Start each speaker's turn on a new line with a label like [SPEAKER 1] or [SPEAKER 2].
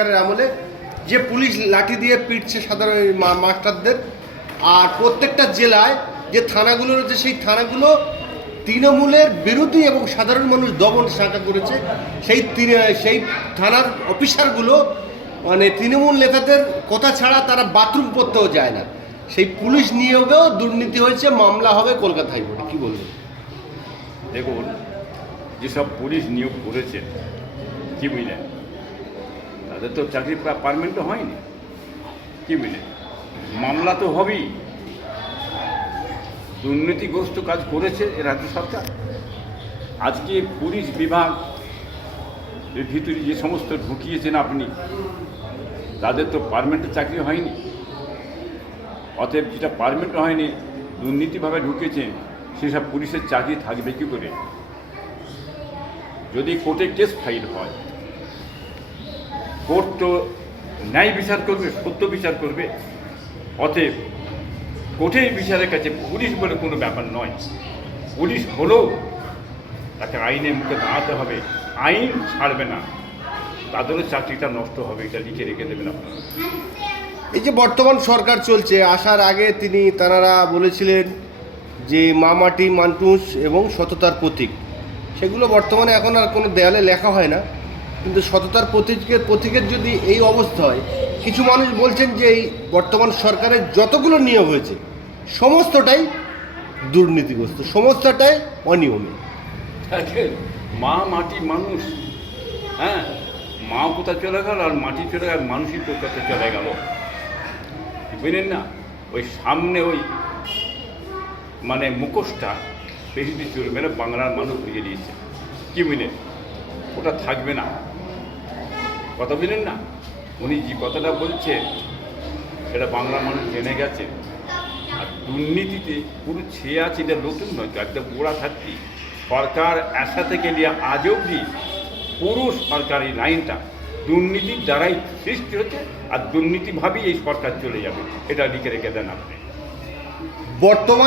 [SPEAKER 1] আমলে যে পুলিশ লাঠি দিয়ে পিটছে সাধারণ মাস্টারদের, আর প্রত্যেকটা জেলায় যে থানাগুলো রয়েছে, সেই থানাগুলো তৃণমূলের বিরোধী এবং সাধারণ মানুষ দমন শাখা করেছে। সেই সেই থানার অফিসারগুলো মানে তৃণমূল নেতাদের কথা ছাড়া তারা বাথরুম করতেও যায় না। সেই পুলিশ নিয়োগেও দুর্নীতি হয়েছে, মামলা হবে কলকাতা হাইকোর্টে। কী বলবেন?
[SPEAKER 2] দেখুন, যেসব পুলিশ নিয়োগ করেছে, কি বুঝলেন? তাদের তো চাকরি পারমেন্টও হয়নি। কি বুঝলেন মামলা তো হবেই। দুর্নীতিগ্রস্ত কাজ করেছে এ রাজ্য সরকার। আজকে পুলিশ বিভাগ এর ভিতরে যে সমস্ত ঢুকিয়েছেন আপনি, তাদের তো পারমেন্টের চাকরি হয়নি। অতএব যেটা পারমেন্ট হয়নি, দুর্নীতিভাবে ঢুকেছেন, সেসব পুলিশের চাকরি থাকবে কী করে? যদি কোর্টে কেস ফাইল হয় কোর্ট তো ন্যায় বিচার করবে, সত্য বিচার করবে। অতএব কোর্টের বিচারের কাছে পুলিশ বলে কোনো ব্যাপার নয়। পুলিশ হলেও তাকে আইনের মুখে দাঁড়াতে হবে। আইন ছাড়বে না। তাদেরও চাকরিটা নষ্ট হবে, এটা লিখে রেখে দেবেন আপনারা।
[SPEAKER 1] এই যে বর্তমান সরকার চলছে, আসার আগে তিনি তারা বলেছিলেন যে মামাটি মান্টুস এবং সততার প্রতীক। সেগুলো বর্তমানে এখন আর কোনো দেয়ালে লেখা হয় না। কিন্তু সততার প্রতীকের প্রতীকের যদি এই অবস্থা হয়, কিছু মানুষ বলছেন যে এই বর্তমান সরকারের যতগুলো নিয়োগ হয়েছে, সমস্তটাই দুর্নীতিগ্রস্ত, সমস্তটাই অনিয়মে।
[SPEAKER 2] মা মাটি মানুষ হ্যাঁ? মা কোথায় চলে গেল আর মাটি চলে গেল, মানুষই কোথাতে চলে গেল? বুঝলেন না? ওই সামনে ওই মানে মুখোশটা বেশি দিন চলবে না বাংলার মানুষ বুঝে দিয়েছে। কি বুঝলেন? ওটা থাকবে না। কথা বুঝলেন না? উনি যে কথাটা বলছেন, সেটা বাংলার মানুষ জেনে গেছে। আর দুর্নীতিতে পুরো ছেয়ে আছে, এটা নতুন নয় তো একদম গোড়া থাকতি সরকার আসা থেকে নিয়ে আজ অবধি পুরো সরকারি লাইনটা দুর্নীতির দ্বারাই সৃষ্টি হচ্ছে, আর দুর্নীতিভাবেই এই সরকার চলে যাবে। এটা লিখে রেখে দেন আপনি।
[SPEAKER 1] বর্তমান